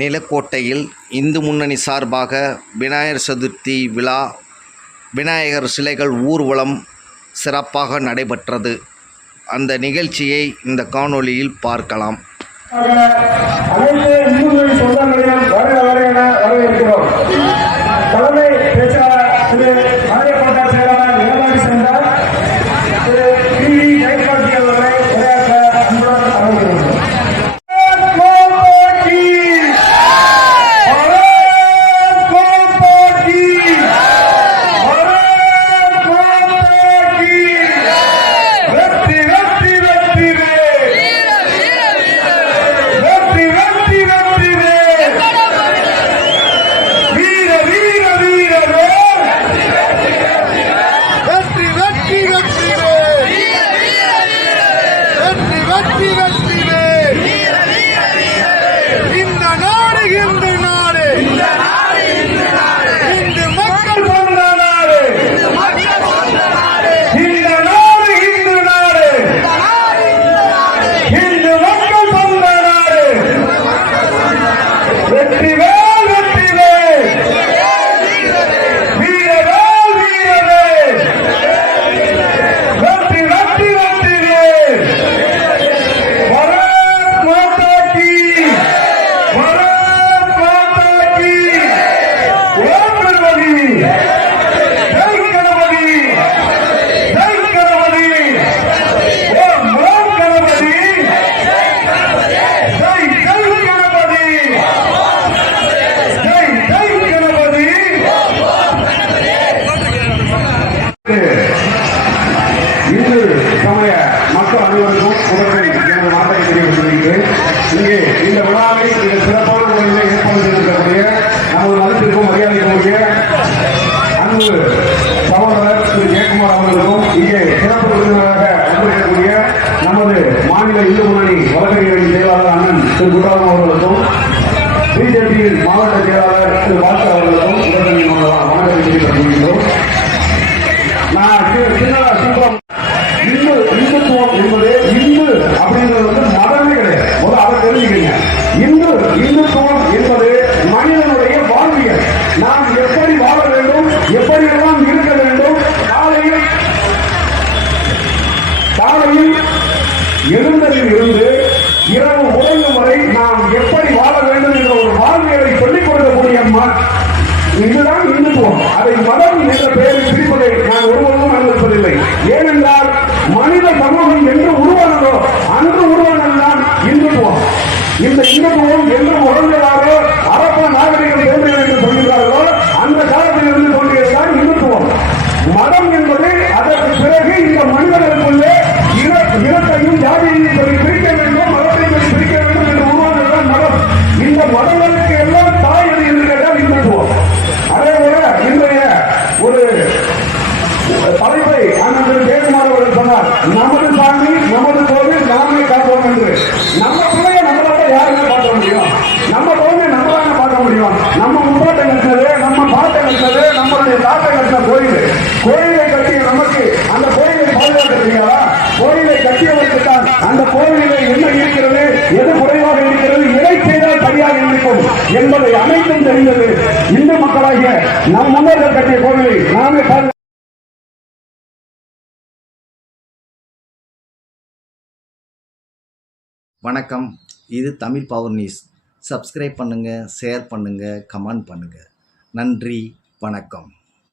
நிலக்கோட்டையில் இந்து முன்னணி சார்பாக விநாயகர் சதுர்த்தி விழா விநாயகர் சிலைகள் ஊர்வலம் சிறப்பாக நடைபெற்றது. அந்த நிகழ்ச்சியை இந்த காணொளியில் பார்க்கலாம். தலைமை பேச்சாளர் திரு வெற்றி நம்முடைய மக்கள் அனைவருக்கும் முதலில் எனது நாட்டை தெரிவித்திருக்கிறேன் இங்கே இந்த விழாவை மிக சிறப்பான முறையில் ஏற்பாடு செய்திருக்கக்கூடிய நமது மதத்திற்கும் மரியாதைக்குரிய அன்பு சகோதரர் திரு ஜெயக்குமார் அவர்களுக்கும் இங்கே சிறப்பு விருந்தினராக வந்திருக்கக்கூடிய நமது மாநில இந்து முன்னணி வழக்கறிஞரின் செயலாளர் அண்ணன் திரு குட்டாரம் அவர்களுக்கும் பிஜேபியின் மாவட்ட செயலாளர் திரு நாம் எப்படி வாழ வேண்டும்? எப்படி எப்படியெல்லாம் இருக்க வேண்டும்? காலையில் காலையில் எழுந்ததில் இருந்து இரவு உறங்கும் வரை நாம் எப்படி வாழ வேண்டும் என்ற ஒரு வாழ்வியலை சொல்லிக் கொடுக்கக்கூடிய இதுதான் இந்துத்துவம். அதை மதம் என்ற பெயரில் பிரிப்பதை நான் ஒருவரும் அனுமதிப்பதில்லை ஏனென்றால் மனித சமூகம் என்று உருவானதோ அன்று உருவானதுதான் இந்துத்துவம் இந்த இந்துத்துவம் என்று உறந்ததாரோ அரப்ப நாகரிகம் தோன்றியது என்று சொல்கிறார்களோ அந்த காலத்திலிருந்து தோன்றியதுதான் இந்துத்துவம் மதம் என்பது அதற்கு பிறகு இந்த மனிதர்களுக்குள்ளே இன- இனத்தையும் ஜாதியையும் சொல்லி பிரிக்க வேண்டும் மதத்தை சொல்லி பிரிக்க வேண்டும் என்று உருவானதுதான் மதம் இந்த எல்லாம் தாய் எது என்று கேட்டால் இந்துத்துவம் அதே போல இன்றைய ஒரு தலைப்பை அண்ணன் ஜெயக்குமார் அவர்கள் சொன்னார். நமது சாமி நமது கோவில் நாமே காப்போம் என்று. நம்ம பிள்ளைய நம்மளால யாருமே பார்க்க முடியும். நம்ம கோவில் நம்மளால பார்க்க முடியும். நம்ம முப்பாட்டை கட்டினது நம்ம பாட்டை கட்டினது நம்மளுடைய தாட்டை கட்டின கோயில். கோயிலை கட்டிய நமக்கு அந்த கோயிலை பாதுகாக்க கோயிலை கட்டியவருக்கு தான் அந்த கோயிலில் என்ன இருக்கிறது? எது குறைவாக இருக்கிறது? என்பதை அனைத்தும் தெரிந்தது. இந்து மக்களாகிய நம் முன்னோர்கள் கட்டிய கோவிலை நாமே பாதுகா வணக்கம். இது தமிழ் பவர் நியூஸ் சப்ஸ்கிரைப் பண்ணுங்கள் ஷேர் பண்ணுங்கள் கமெண்ட் பண்ணுங்கள் நன்றி வணக்கம்.